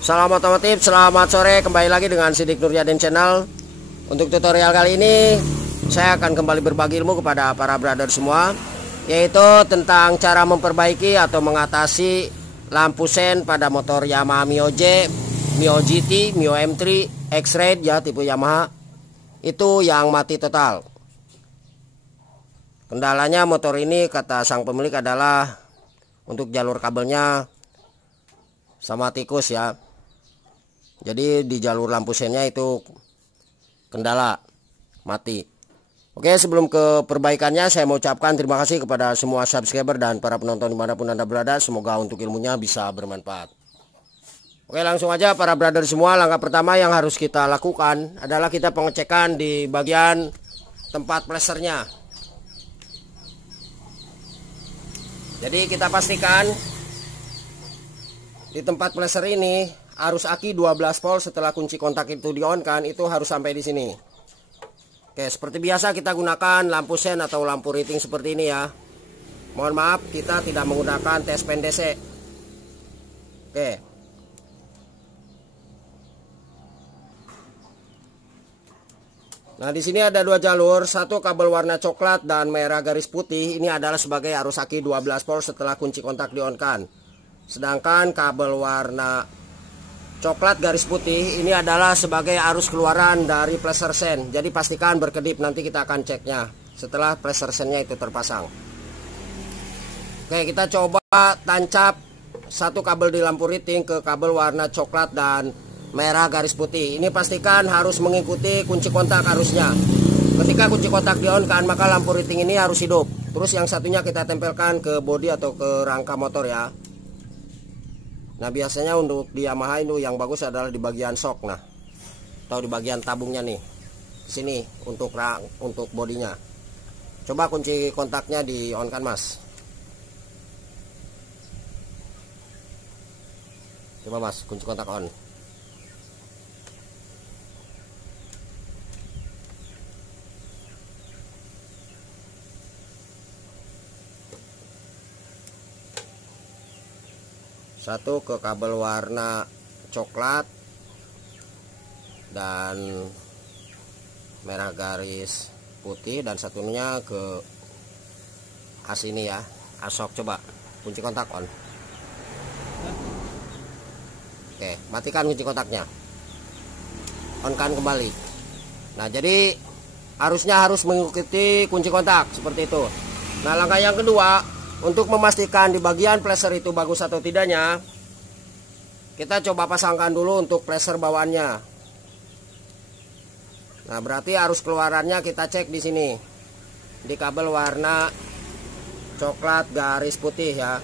Selamat otomotif, selamat sore, kembali lagi dengan Sidik Nuryadin Channel. Untuk tutorial kali ini saya akan kembali berbagi ilmu kepada para brother semua, yaitu tentang cara memperbaiki atau mengatasi lampu sen pada motor Yamaha Mio J, Mio GT, Mio M3, X-Ride ya, tipe Yamaha itu yang mati total. Kendalanya motor ini kata sang pemilik adalah untuk jalur kabelnya sama tikus ya. Jadi di jalur lampu sennya itu kendala mati. Oke, sebelum ke perbaikannya saya mau ucapkan terima kasih kepada semua subscriber dan para penonton dimanapun Anda berada. Semoga untuk ilmunya bisa bermanfaat. Oke, langsung aja para brother semua. Langkah pertama yang harus kita lakukan adalah kita pengecekan di bagian tempat plesernya. Jadi kita pastikan di tempat pleser ini arus aki 12 volt setelah kunci kontak itu di-on-kan itu harus sampai di sini. Oke, seperti biasa kita gunakan lampu sen atau lampu riting seperti ini ya. Mohon maaf kita tidak menggunakan tes pen DC. Oke. Nah, di sini ada dua jalur, satu kabel warna coklat dan merah garis putih. Ini adalah sebagai arus aki 12 volt setelah kunci kontak di-on-kan. Sedangkan kabel warna coklat garis putih ini adalah sebagai arus keluaran dari pleser sen. Jadi pastikan berkedip, nanti kita akan ceknya setelah pleser sennya itu terpasang. Oke, kita coba tancap satu kabel di lampu riting ke kabel warna coklat dan merah garis putih. Ini pastikan harus mengikuti kunci kontak arusnya. Ketika kunci kontak di-on-kan maka lampu riting ini harus hidup. Terus yang satunya kita tempelkan ke bodi atau ke rangka motor ya. Nah, biasanya untuk di Yamaha itu yang bagus adalah di bagian shock, nah, atau di bagian tabungnya nih, sini untuk bodinya. Coba kunci kontaknya di on kan mas. Coba mas, kunci kontak on. Satu ke kabel warna coklat dan merah garis putih, dan satunya ke as ini ya, asok. Coba kunci kontak on. Oke, matikan kunci kontaknya, on kan kembali. Nah, jadi harusnya harus mengikuti kunci kontak seperti itu. Nah, langkah yang kedua, untuk memastikan di bagian pleser itu bagus atau tidaknya, kita coba pasangkan dulu untuk pleser bawaannya. Nah, berarti arus keluarannya kita cek di sini, di kabel warna coklat garis putih ya.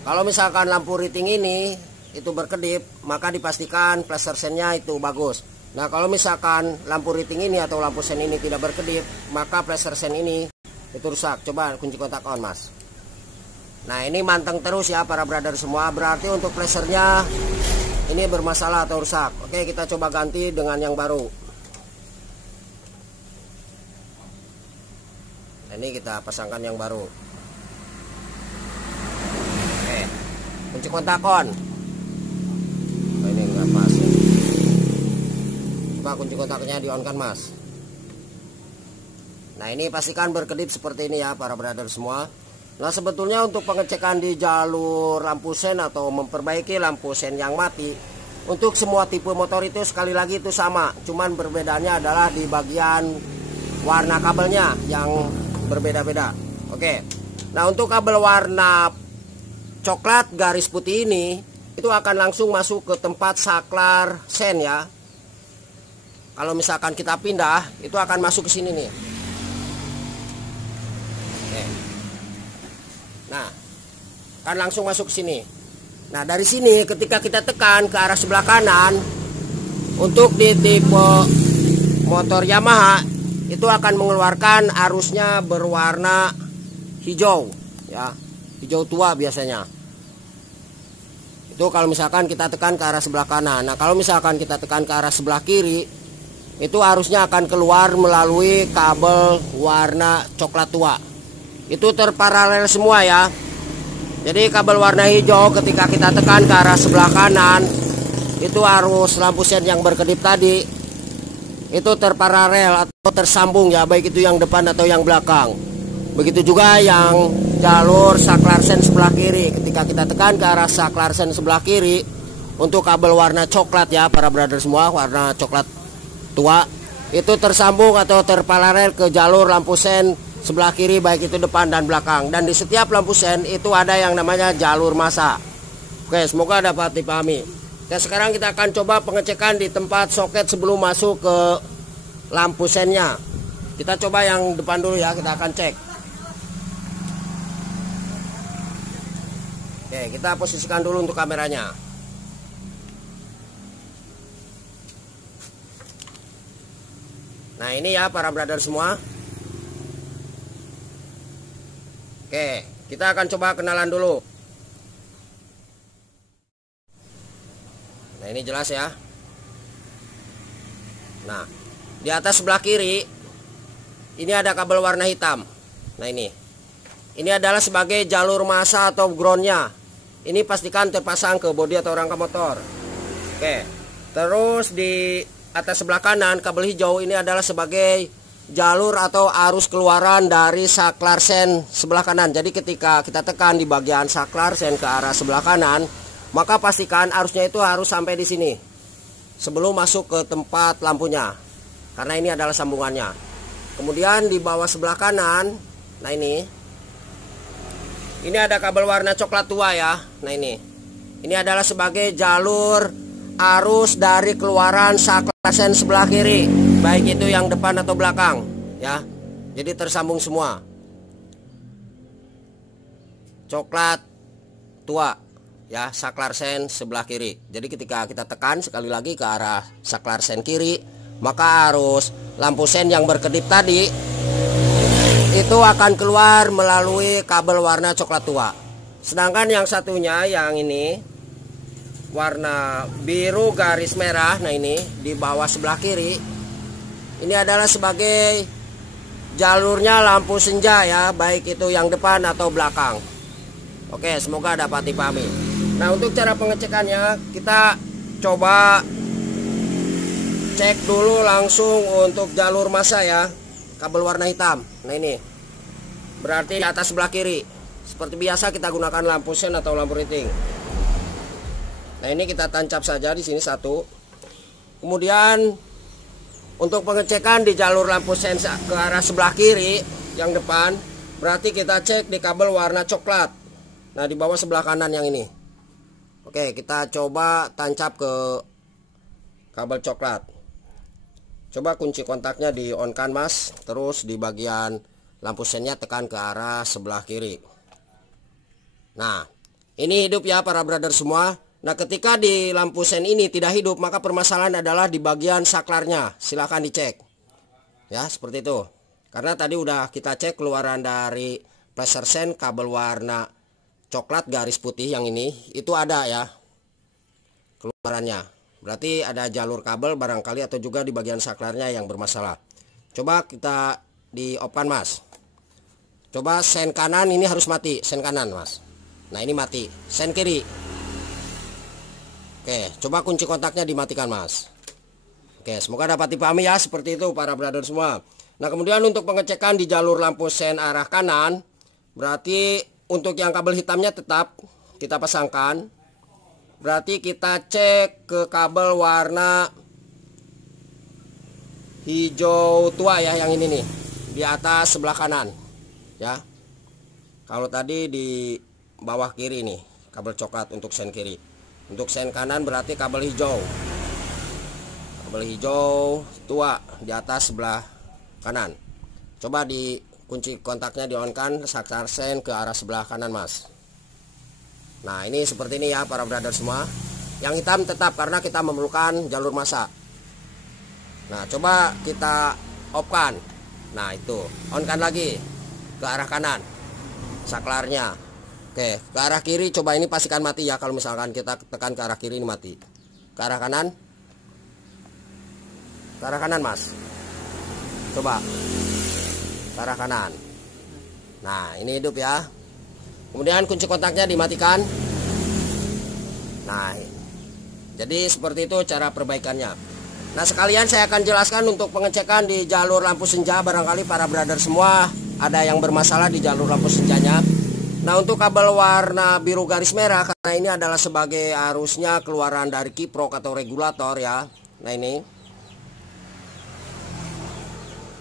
Kalau misalkan lampu riting ini itu berkedip, maka dipastikan pleser sennya itu bagus. Nah, kalau misalkan lampu riting ini atau lampu sen ini tidak berkedip, maka pleser sen ini itu rusak. Coba kunci kontak on mas. Nah, ini manteng terus ya para brother semua, berarti untuk plesernya ini bermasalah atau rusak. Oke, kita coba ganti dengan yang baru. Nah, ini kita pasangkan yang baru. Oke, kunci kontak on. Oh, ini enggak pas. Coba kunci kontaknya di on kan mas. Nah, ini pastikan berkedip seperti ini ya para brother semua. Nah, sebetulnya untuk pengecekan di jalur lampu sen atau memperbaiki lampu sen yang mati, untuk semua tipe motor itu sekali lagi itu sama, cuman perbedaannya adalah di bagian warna kabelnya yang berbeda-beda. Oke. Nah, untuk kabel warna coklat garis putih ini itu akan langsung masuk ke tempat saklar sen ya. Kalau misalkan kita pindah, itu akan masuk ke sini nih. Nah, kan langsung masuk ke sini. Nah, dari sini ketika kita tekan ke arah sebelah kanan, untuk di tipe motor Yamaha itu akan mengeluarkan arusnya berwarna hijau ya, hijau tua biasanya. Itu kalau misalkan kita tekan ke arah sebelah kanan. Nah, kalau misalkan kita tekan ke arah sebelah kiri, itu arusnya akan keluar melalui kabel warna coklat tua. Itu terparalel semua ya. Jadi kabel warna hijau ketika kita tekan ke arah sebelah kanan, itu arus lampu sen yang berkedip tadi itu terparalel atau tersambung ya, baik itu yang depan atau yang belakang. Begitu juga yang jalur saklar sen sebelah kiri, ketika kita tekan ke arah saklar sen sebelah kiri untuk kabel warna coklat ya para brother semua, warna coklat tua, itu tersambung atau terparalel ke jalur lampu sen sebelah kiri baik itu depan dan belakang. Dan di setiap lampu sen itu ada yang namanya jalur massa. Oke, semoga dapat dipahami. Dan sekarang kita akan coba pengecekan di tempat soket sebelum masuk ke lampu sennya. Kita coba yang depan dulu ya, kita akan cek. Oke, kita posisikan dulu untuk kameranya. Nah ini ya para brother semua. Oke, kita akan coba kenalan dulu. Nah ini jelas ya. Nah di atas sebelah kiri ini ada kabel warna hitam. Nah ini adalah sebagai jalur massa atau groundnya. Ini pastikan terpasang ke bodi atau rangka motor. Oke, terus di atas sebelah kanan kabel hijau ini adalah sebagai jalur atau arus keluaran dari saklar sen sebelah kanan. Jadi ketika kita tekan di bagian saklar sen ke arah sebelah kanan, maka pastikan arusnya itu harus sampai di sini sebelum masuk ke tempat lampunya, karena ini adalah sambungannya. Kemudian di bawah sebelah kanan, nah ini ada kabel warna coklat tua ya. Nah ini adalah sebagai jalur arus dari keluaran saklar sen sebelah kiri, baik itu yang depan atau belakang ya. Jadi tersambung semua. Coklat tua ya, saklar sen sebelah kiri. Jadi ketika kita tekan sekali lagi ke arah saklar sen kiri, maka arus lampu sen yang berkedip tadi itu akan keluar melalui kabel warna coklat tua. Sedangkan yang satunya yang ini warna biru garis merah, nah ini di bawah sebelah kiri, ini adalah sebagai jalurnya lampu senja ya, baik itu yang depan atau belakang. Oke, semoga dapat dipahami. Nah untuk cara pengecekannya kita coba cek dulu langsung untuk jalur massa ya, kabel warna hitam. Nah ini berarti di atas sebelah kiri. Seperti biasa kita gunakan lampu sen atau lampu riting. Nah ini kita tancap saja di sini satu. Kemudian untuk pengecekan di jalur lampu sen ke arah sebelah kiri yang depan, berarti kita cek di kabel warna coklat. Nah di bawah sebelah kanan yang ini. Oke, kita coba tancap ke kabel coklat. Coba kunci kontaknya di on kan mas. Terus di bagian lampu sennya tekan ke arah sebelah kiri. Nah ini hidup ya para brother semua. Nah ketika di lampu sen ini tidak hidup, maka permasalahan adalah di bagian saklarnya. Silahkan dicek ya, seperti itu. Karena tadi udah kita cek keluaran dari pleasure sen kabel warna coklat garis putih yang ini, itu ada ya keluarannya. Berarti ada jalur kabel barangkali atau juga di bagian saklarnya yang bermasalah. Coba kita di open mas. Coba sen kanan ini harus mati, sen kanan mas. Nah ini mati, sen kiri. Oke, coba kunci kontaknya dimatikan mas. Oke, semoga dapat dipahami ya, seperti itu para brother semua. Nah kemudian untuk pengecekan di jalur lampu sen arah kanan, berarti untuk yang kabel hitamnya tetap kita pasangkan. Berarti kita cek ke kabel warna hijau tua ya, yang ini nih, di atas sebelah kanan ya. Kalau tadi di bawah kiri nih kabel coklat untuk sen kiri. Untuk sen kanan berarti kabel hijau. Kabel hijau tua di atas sebelah kanan. Coba di kunci kontaknya di on kan, saklar sen ke arah sebelah kanan mas. Nah ini seperti ini ya para brother semua. Yang hitam tetap karena kita memerlukan jalur massa. Nah coba kita off kan. Nah itu on kan lagi ke arah kanan saklarnya. Oke, ke arah kiri coba ini pastikan mati ya. Kalau misalkan kita tekan ke arah kiri ini mati. Ke arah kanan. Ke arah kanan mas. Coba ke arah kanan. Nah ini hidup ya. Kemudian kunci kontaknya dimatikan. Nah, jadi seperti itu cara perbaikannya. Nah, sekalian saya akan jelaskan untuk pengecekan di jalur lampu senja. Barangkali para brother semua ada yang bermasalah di jalur lampu senjanya. Nah, untuk kabel warna biru garis merah, karena ini adalah sebagai arusnya keluaran dari kiprok atau regulator ya. Nah, ini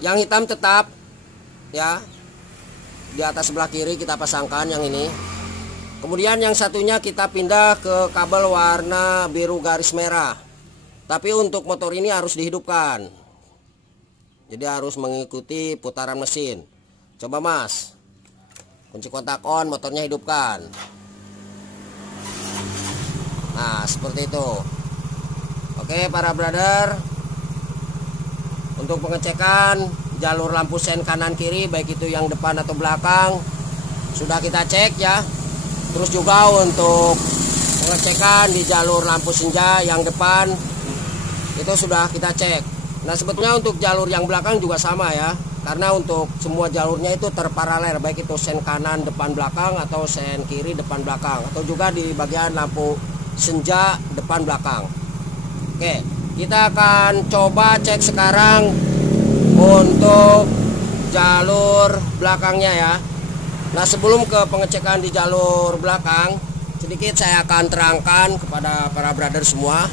yang hitam tetap ya di atas sebelah kiri kita pasangkan yang ini. Kemudian yang satunya kita pindah ke kabel warna biru garis merah. Tapi untuk motor ini harus dihidupkan. Jadi harus mengikuti putaran mesin. Coba Mas. Kunci kontak on, motornya hidupkan. Nah, seperti itu. Oke, para brother. Untuk pengecekan jalur lampu sen kanan kiri, baik itu yang depan atau belakang, sudah kita cek ya. Terus juga untuk pengecekan di jalur lampu senja yang depan, itu sudah kita cek. Nah, sebetulnya untuk jalur yang belakang juga sama ya. Karena untuk semua jalurnya itu terparalel, baik itu sen kanan depan belakang atau sen kiri depan belakang, atau juga di bagian lampu senja depan belakang. Oke, kita akan coba cek sekarang untuk jalur belakangnya ya. Nah, sebelum ke pengecekan di jalur belakang, sedikit saya akan terangkan kepada para brother semua.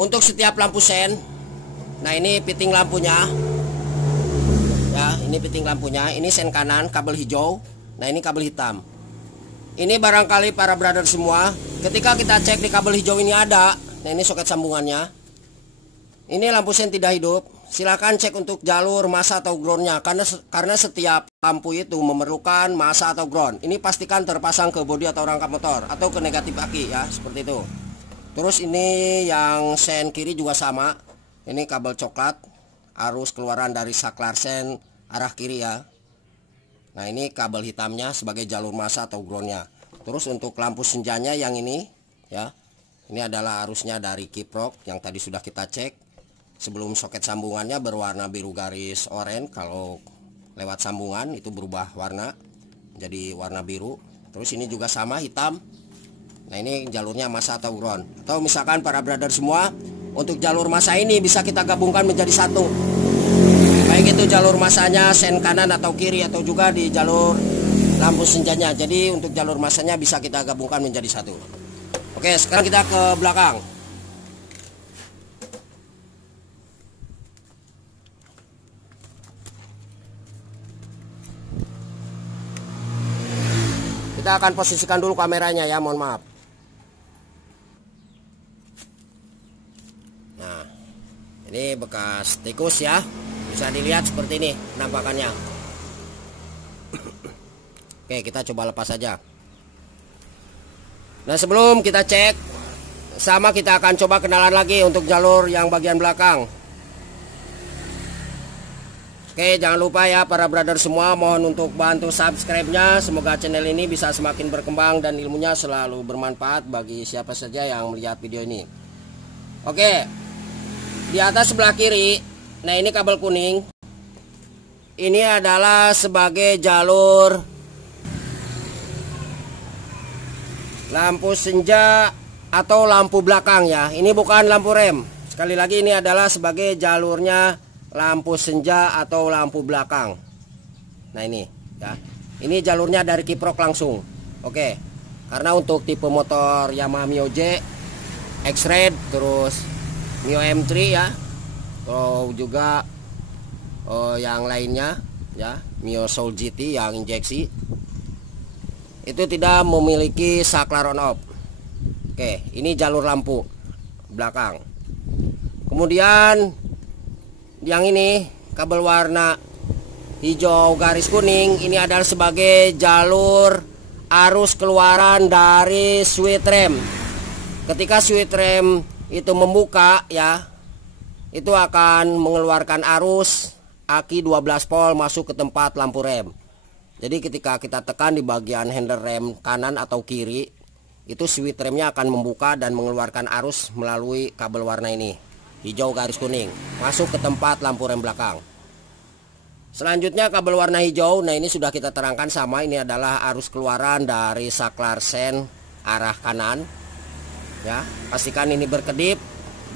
Untuk setiap lampu sen, nah ini fitting lampunya ya, ini fitting lampunya, ini sen kanan kabel hijau, nah ini kabel hitam. Ini barangkali para brother semua, ketika kita cek di kabel hijau ini ada, nah ini soket sambungannya, ini lampu sen tidak hidup. Silakan cek untuk jalur massa atau groundnya, karena setiap lampu itu memerlukan massa atau ground. Ini pastikan terpasang ke bodi atau rangkap motor atau ke negatif aki ya, seperti itu. Terus ini yang sen kiri juga sama. Ini kabel coklat, arus keluaran dari saklar sen arah kiri ya. Nah, ini kabel hitamnya sebagai jalur massa atau groundnya. Terus untuk lampu senjanya yang ini ya, ini adalah arusnya dari kiprok yang tadi sudah kita cek. Sebelum soket sambungannya berwarna biru garis oranye, kalau lewat sambungan itu berubah warna jadi warna biru. Terus ini juga sama hitam. Nah, ini jalurnya massa atau ground. Atau misalkan para brother semua, untuk jalur massa ini bisa kita gabungkan menjadi satu. Baik itu jalur massanya sen kanan atau kiri, atau juga di jalur lampu senjanya. Jadi untuk jalur massanya bisa kita gabungkan menjadi satu. Oke, sekarang kita ke belakang. Kita akan posisikan dulu kameranya ya, mohon maaf. Nah, ini bekas tikus ya, bisa dilihat seperti ini penampakannya. Oke, kita coba lepas saja. Nah, sebelum kita cek, sama kita akan coba kenalan lagi untuk jalur yang bagian belakang. Oke, jangan lupa ya para brother semua, mohon untuk bantu subscribe-nya. Semoga channel ini bisa semakin berkembang dan ilmunya selalu bermanfaat bagi siapa saja yang melihat video ini. Oke, di atas sebelah kiri, nah ini kabel kuning. Ini adalah sebagai jalur lampu senja atau lampu belakang ya. Ini bukan lampu rem. Sekali lagi, ini adalah sebagai jalurnya lampu senja atau lampu belakang. Nah, ini ya. Ini jalurnya dari kiprok langsung. Oke. Karena untuk tipe motor Yamaha Mio J, X-Red, terus Mio M3 ya. Atau juga yang lainnya ya, Mio Soul GT yang injeksi, itu tidak memiliki saklar on off. Oke, ini jalur lampu belakang. Kemudian yang ini kabel warna hijau garis kuning, ini adalah sebagai jalur arus keluaran dari switch rem. Ketika switch rem itu membuka ya, itu akan mengeluarkan arus aki 12 volt masuk ke tempat lampu rem. Jadi ketika kita tekan di bagian handle rem kanan atau kiri, itu switch remnya akan membuka dan mengeluarkan arus melalui kabel warna ini hijau garis kuning masuk ke tempat lampu rem belakang. Selanjutnya kabel warna hijau. Nah, ini sudah kita terangkan sama, ini adalah arus keluaran dari saklar sen arah kanan. Ya, pastikan ini berkedip,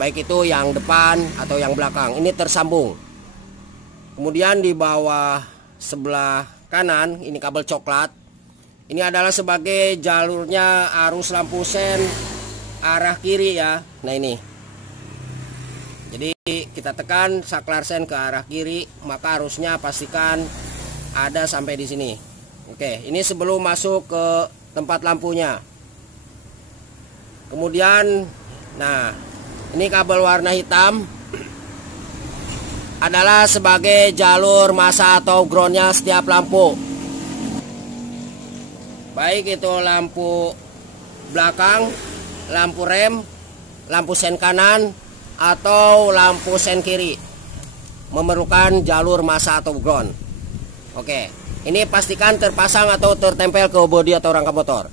baik itu yang depan atau yang belakang. Ini tersambung. Kemudian di bawah sebelah kanan ini kabel coklat. Ini adalah sebagai jalurnya arus lampu sen arah kiri ya. Nah, ini. Jadi kita tekan saklar sen ke arah kiri, maka arusnya pastikan ada sampai di sini. Oke, ini sebelum masuk ke tempat lampunya. Kemudian, nah, ini kabel warna hitam adalah sebagai jalur masa atau groundnya setiap lampu. Baik itu lampu belakang, lampu rem, lampu sen kanan, atau lampu sen kiri, memerlukan jalur masa atau ground. Oke, ini pastikan terpasang atau tertempel ke bodi atau rangka motor.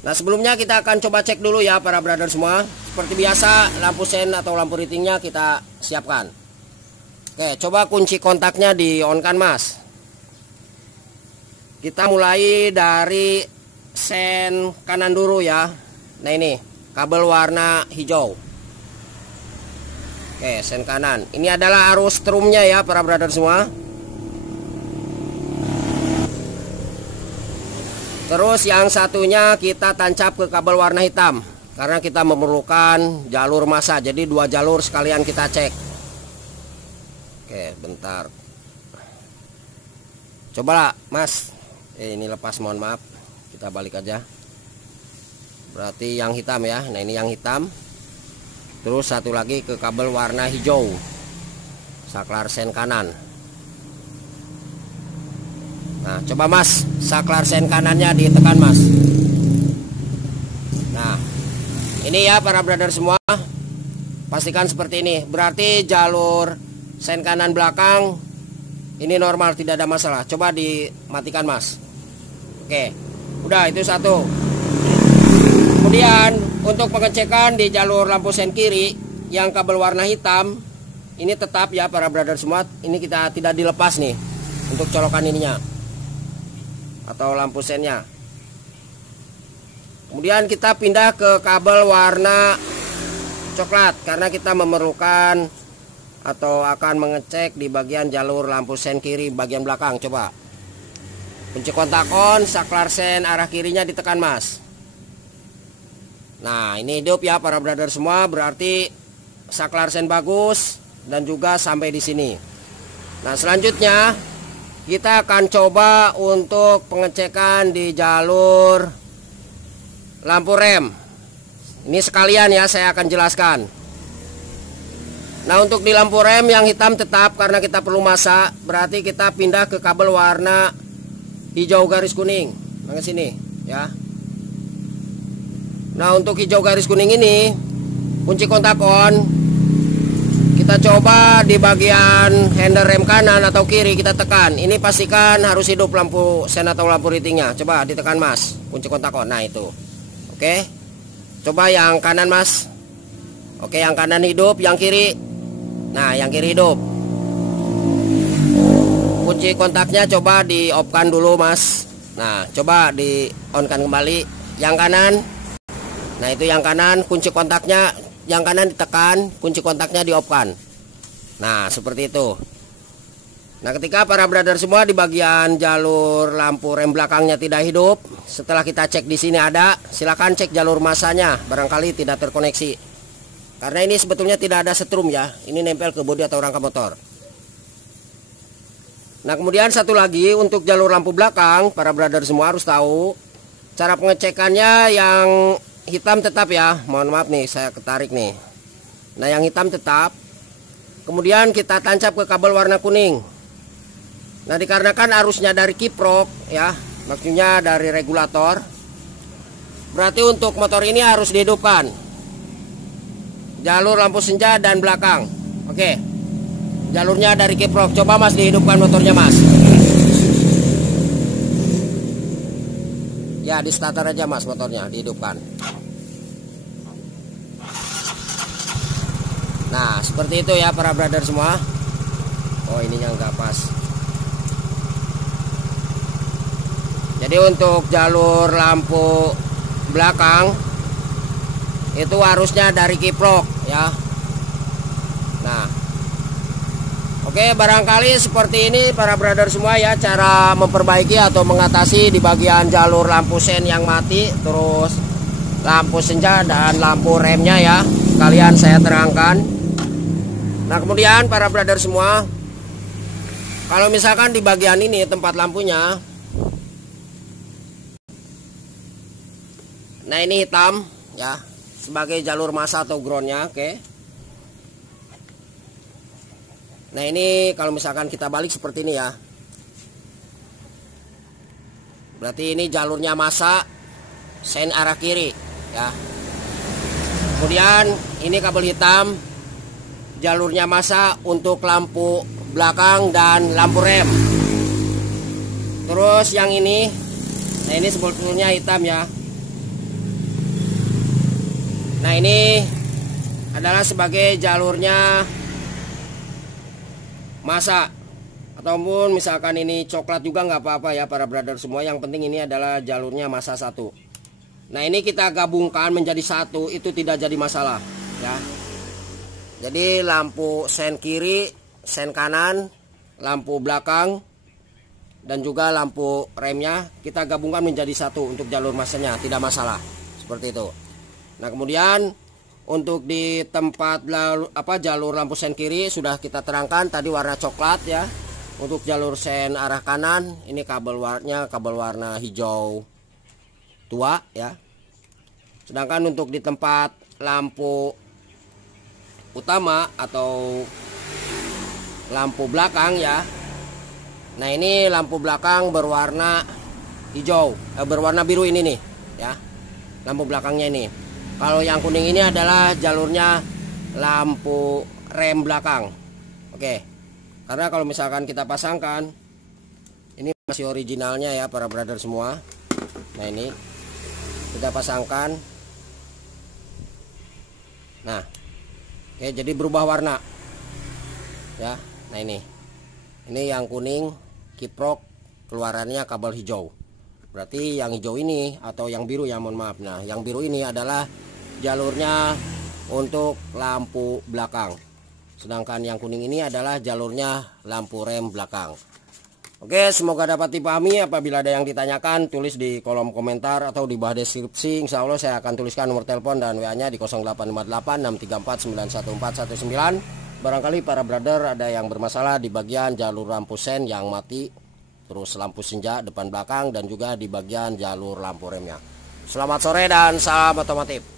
Nah, sebelumnya kita akan coba cek dulu ya para brother semua. Seperti biasa, lampu sen atau lampu ritingnya kita siapkan. Oke, coba kunci kontaknya di on kan mas. Kita mulai dari sen kanan dulu ya. Nah, ini kabel warna hijau. Oke, sen kanan. Ini adalah arus strumnya ya para brother semua. Terus yang satunya kita tancap ke kabel warna hitam, karena kita memerlukan jalur massa. Jadi dua jalur sekalian kita cek. Oke, bentar. Cobalah mas. Ini lepas, mohon maaf. Kita balik aja. Berarti yang hitam ya. Nah, ini yang hitam. Terus satu lagi ke kabel warna hijau, saklar sen kanan. Nah, coba mas, saklar sen kanannya ditekan mas. Nah, ini ya para brother semua, pastikan seperti ini. Berarti jalur sen kanan belakang ini normal, tidak ada masalah. Coba dimatikan mas. Oke, udah itu satu. Kemudian untuk pengecekan di jalur lampu sen kiri yang kabel warna hitam, ini tetap ya para brother semua, ini kita tidak dilepas nih untuk colokan ininya atau lampu sennya. Kemudian kita pindah ke kabel warna coklat karena kita memerlukan atau akan mengecek di bagian jalur lampu sen kiri bagian belakang. Coba kunci kontak on, saklar sen arah kirinya ditekan mas. Nah, ini hidup ya para brother semua, berarti saklar sen bagus dan juga sampai di sini. Nah, selanjutnya kita akan coba untuk pengecekan di jalur lampu rem. Ini sekalian ya saya akan jelaskan. Nah, untuk di lampu rem yang hitam tetap karena kita perlu massa, berarti kita pindah ke kabel warna hijau garis kuning. Nah, ke sini ya. Nah, untuk hijau garis kuning ini kunci kontak on. Kita coba di bagian handle rem kanan atau kiri kita tekan. Ini pastikan harus hidup lampu sen atau lampu ritingnya. Coba ditekan mas, kunci kontak on. Nah, itu. Oke. Coba yang kanan mas. Oke, yang kanan hidup, yang kiri. Nah, yang kiri hidup. Kunci kontaknya coba di off kan dulu mas. Nah, coba di on kan kembali. Yang kanan. Nah, itu yang kanan, kunci kontaknya yang kanan ditekan, kunci kontaknya di off kan. Nah, seperti itu. Nah, ketika para brother semua di bagian jalur lampu rem belakangnya tidak hidup, setelah kita cek di sini ada, silakan cek jalur massanya, barangkali tidak terkoneksi. Karena ini sebetulnya tidak ada setrum ya, ini nempel ke bodi atau rangka motor. Nah, kemudian satu lagi untuk jalur lampu belakang, para brother semua harus tahu cara pengecekannya. Yang hitam tetap ya, mohon maaf nih saya ketarik nih. Nah, yang hitam tetap. Kemudian kita tancap ke kabel warna kuning. Nah, dikarenakan arusnya dari kiprok ya, maksudnya dari regulator, berarti untuk motor ini harus dihidupkan jalur lampu senja dan belakang. Oke, jalurnya dari kiprok. Coba mas dihidupkan motornya mas. Ya, di starter aja mas motornya, dihidupkan. Nah, seperti itu ya para brother semua. Oh, ininya nggak pas. Jadi untuk jalur lampu belakang itu harusnya dari kiprok ya. Nah, oke, barangkali seperti ini para brother semua ya, cara memperbaiki atau mengatasi di bagian jalur lampu sen yang mati, terus lampu senja dan lampu remnya ya, sekalian saya terangkan. Nah, kemudian para brother semua, kalau misalkan di bagian ini tempat lampunya, nah ini hitam ya, sebagai jalur massa atau groundnya. Oke. Nah ini kalau misalkan kita balik seperti ini ya, berarti ini jalurnya massa sen arah kiri ya. Kemudian ini kabel hitam, jalurnya massa untuk lampu belakang dan lampu rem. Terus yang ini, nah ini sebetulnya hitam ya. Nah ini adalah sebagai jalurnya massa, ataupun misalkan ini coklat juga nggak apa-apa ya para brother semua. Yang penting ini adalah jalurnya massa 1. Nah ini kita gabungkan menjadi satu, itu tidak jadi masalah ya. Jadi lampu sen kiri, sen kanan, lampu belakang, dan juga lampu remnya kita gabungkan menjadi satu untuk jalur massanya, tidak masalah seperti itu. Nah kemudian untuk di tempat jalur lampu sen kiri sudah kita terangkan tadi warna coklat ya. Untuk jalur sen arah kanan ini kabel warna hijau tua ya. Sedangkan untuk di tempat lampu utama atau lampu belakang ya, nah ini lampu belakang berwarna hijau, berwarna biru ini nih ya, lampu belakangnya ini. Kalau yang kuning ini adalah jalurnya lampu rem belakang. Oke. Karena kalau misalkan kita pasangkan, ini masih originalnya ya para brother semua. Nah ini kita pasangkan. Nah, oke, jadi berubah warna ya. Nah ini yang kuning kiprok, keluarannya kabel hijau. Berarti yang hijau ini atau yang biru ya, mohon maaf. Nah yang biru ini adalah jalurnya untuk lampu belakang, sedangkan yang kuning ini adalah jalurnya lampu rem belakang. Oke, semoga dapat dipahami. Apabila ada yang ditanyakan, tulis di kolom komentar atau di bawah deskripsi. Insya Allah saya akan tuliskan nomor telepon dan WA nya di 0858 634 91419. Barangkali para brother ada yang bermasalah di bagian jalur lampu sen yang mati, terus lampu senja depan belakang, dan juga di bagian jalur lampu remnya. Selamat sore dan salam otomotif.